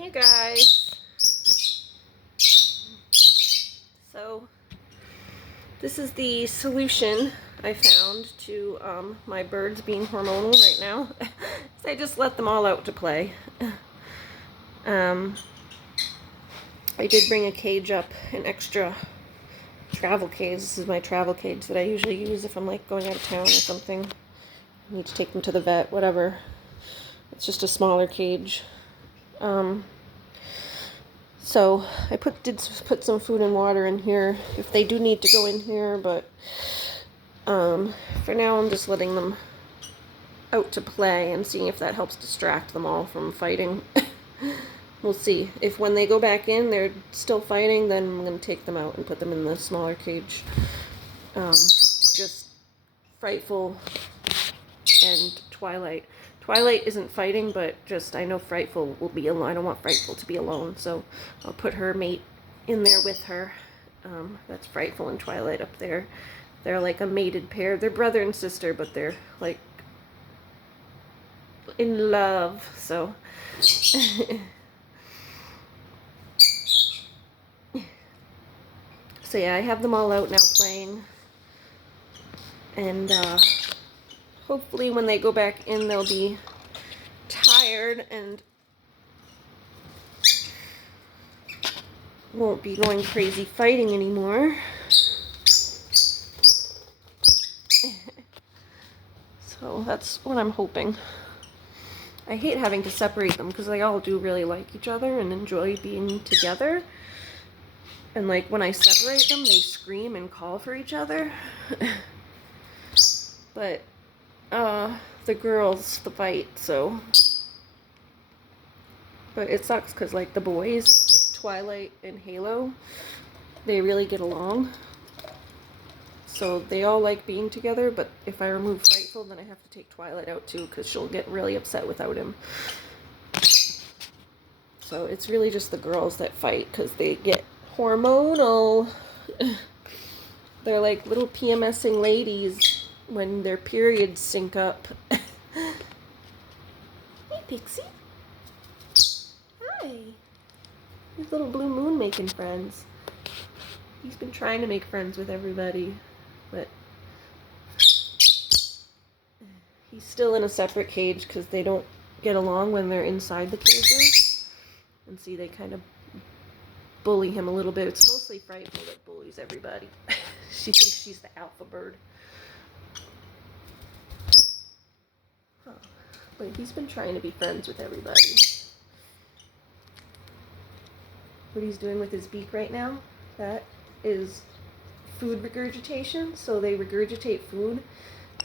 Hey guys. So this is the solution I found to my birds being hormonal right now. So I just let them all out to play. I did bring a cage up, an extra travel cage. This is my travel cage that I usually use if I'm like going out of town or something. I need to take them to the vet, whatever. It's just a smaller cage. So I did put some food and water in here if they do need to go in here, but for now I'm just letting them out to play and seeing if that helps distract them all from fighting. We'll see. If when they go back in they're still fighting, then I'm going to take them out and put them in the smaller cage. Just Frightful and Twilight. Twilight isn't fighting, but just I know Frightful will be alone. I don't want Frightful to be alone, so I'll put her mate in there with her. That's Frightful and Twilight up there. They're like a mated pair. They're brother and sister, but they're like in love, so. So yeah, I have them all out now playing. And hopefully when they go back in, they'll be tired and won't be going crazy fighting anymore. So that's what I'm hoping. I hate having to separate them because they all do really like each other and enjoy being together. And like when I separate them, they scream and call for each other. But the girls fight, so. But it sucks because like the boys, Twilight and Halo, they really get along. So they all like being together, but if I remove Frightful, then I have to take Twilight out too because she'll get really upset without him. So it's really just the girls that fight because they get hormonal. They're like little PMSing ladies when their periods sync up. Hey, Pixie. Hi. He's little Blue Moon making friends. He's been trying to make friends with everybody, but he's still in a separate cage because they don't get along when they're inside the cages. And see, they kind of bully him a little bit. It's mostly Frightful that bullies everybody. She thinks she's the alpha bird. Huh. But he's been trying to be friends with everybody. What he's doing with his beak right now, that is food regurgitation. So they regurgitate food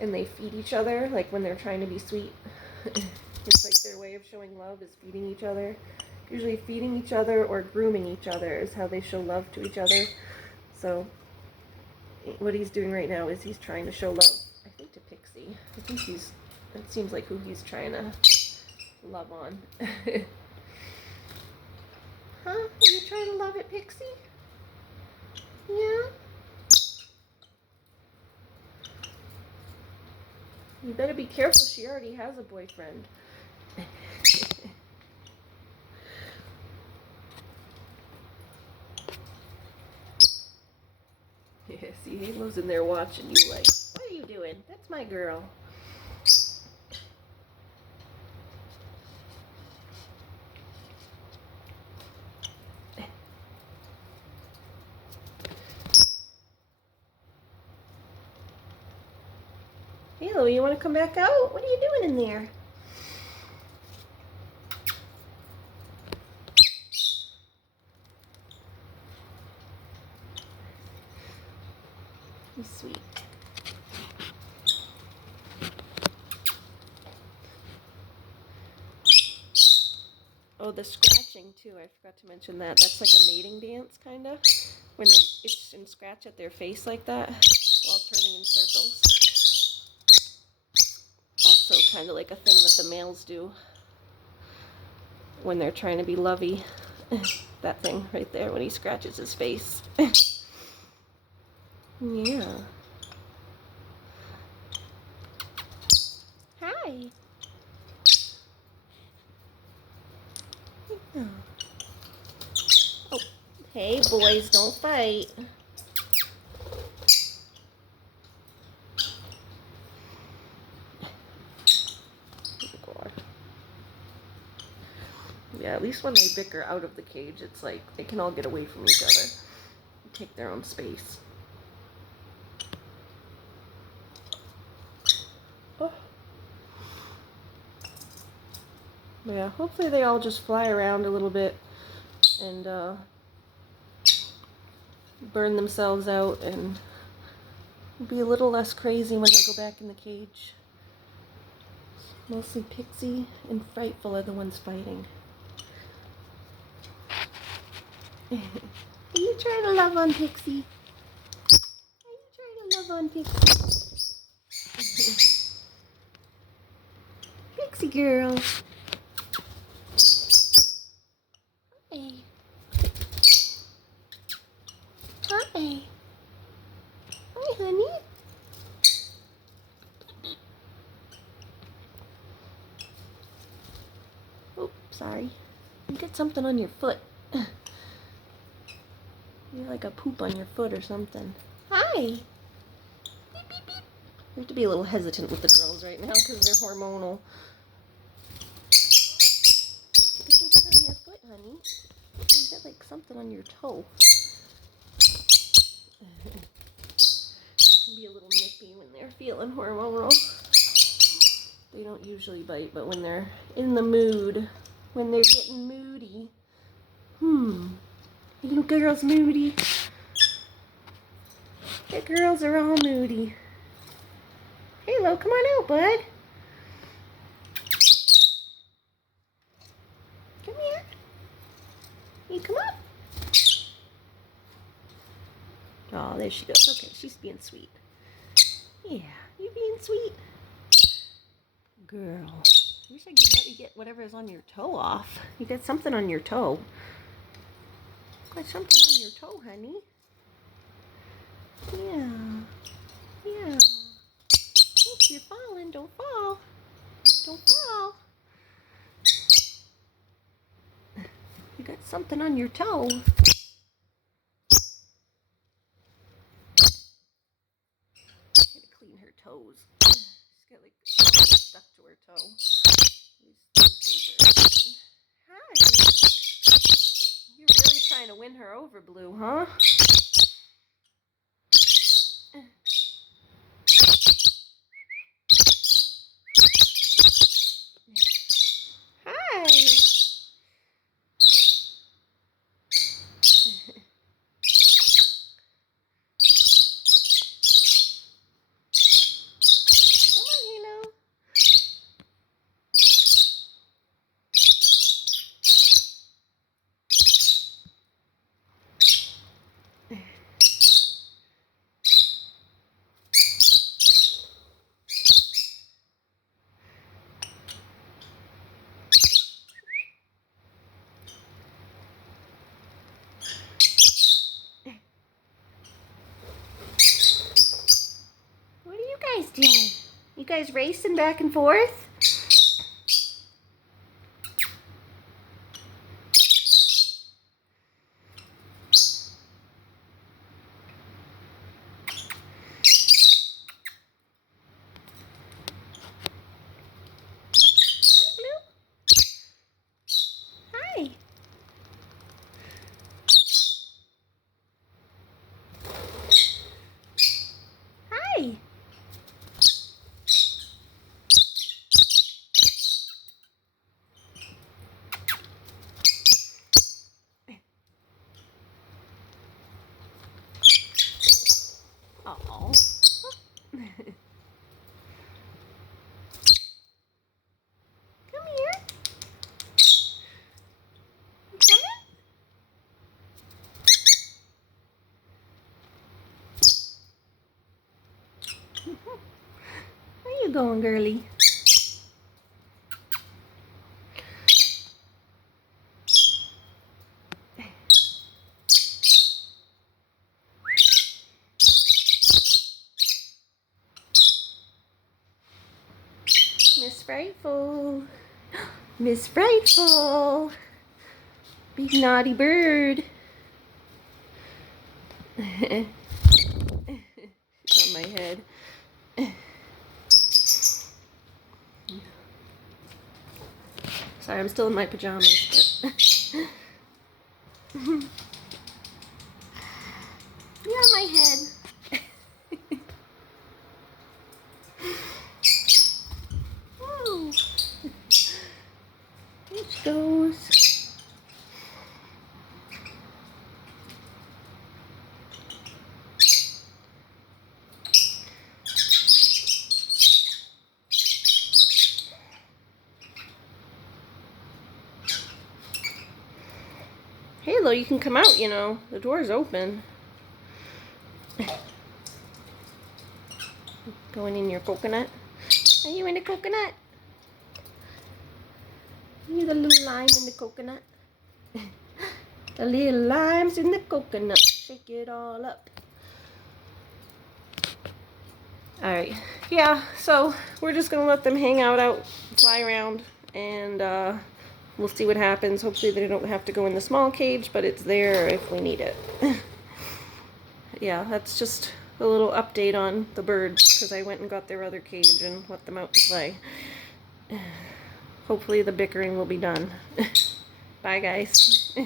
and they feed each other, like when they're trying to be sweet. It's like their way of showing love is feeding each other. Usually feeding each other or grooming each other is how they show love to each other. So what he's doing right now is he's trying to show love, I think, to Pixie. I think it seems like who he's trying to love on. Huh? Are you trying to love it, Pixie? Yeah? You better be careful, she already has a boyfriend. Yeah, see, Halo's in there watching you like, what are you doing? That's my girl. Halo, you want to come back out? What are you doing in there? He's sweet. Oh, the scratching too. I forgot to mention that. That's like a mating dance, kind of. When they itch and scratch at their face like that while turning in circles. Also kind of like a thing that the males do when they're trying to be lovey. That thing right there when he scratches his face. Yeah. Hi. Hey, Oh. Oh. Hey, boys, don't fight. God. Yeah, at least when they bicker out of the cage, it's like they can all get away from each other and take their own space. Oh. Yeah, hopefully they all just fly around a little bit and burn themselves out and be a little less crazy when they go back in the cage. Mostly Pixie and Frightful are the ones fighting. Are you trying to love on Pixie? Are you trying to love on Pixie? Pixie girl. Hey. Hi. Hi, honey. Oh, sorry. You got something on your foot. You like a poop on your foot or something. Hi. Beep, beep, beep. You have to be a little hesitant with the girls right now because they're hormonal. What did you get on your foot, honey? You got like something on your toe. Can be a little nippy when they're feeling hormonal. They don't usually bite, but when they're in the mood, when they're getting moody. You girls moody. The girls are all moody. Halo, come on out, bud. Come here. You come up. Oh, there she goes. Okay, she's being sweet. Yeah, you being sweet. Girl. I wish I could let you get whatever's on your toe off. You got something on your toe. Got something on your toe, honey. Yeah. Yeah. Oops, you're falling. Don't fall. Don't fall. You got something on your toe. Gotta clean her toes. She's got like something stuck to her toe. Hi. You're really trying to win her over, Blue, huh? Hi. Come on, Halo. What are you guys doing? You guys racing back and forth? Hi. Hi. Oh. Come here. You coming? Where you going, girly? Miss Frightful. Miss Frightful. Big naughty bird. She's on my head. Sorry, I'm still in my pajamas, but you're on my head. Oh, there she goes. Halo, you can come out, you know. The door's open. Going in your coconut. Are you in the coconut? You the little lime in the coconut. The little limes in the coconut. Shake it all up. Alright. Yeah, so we're just going to let them hang out, fly around, and we'll see what happens. Hopefully they don't have to go in the small cage, but it's there if we need it. Yeah, that's just a little update on the birds, because I went and got their other cage and let them out to play. Hopefully the bickering will be done. Bye, guys.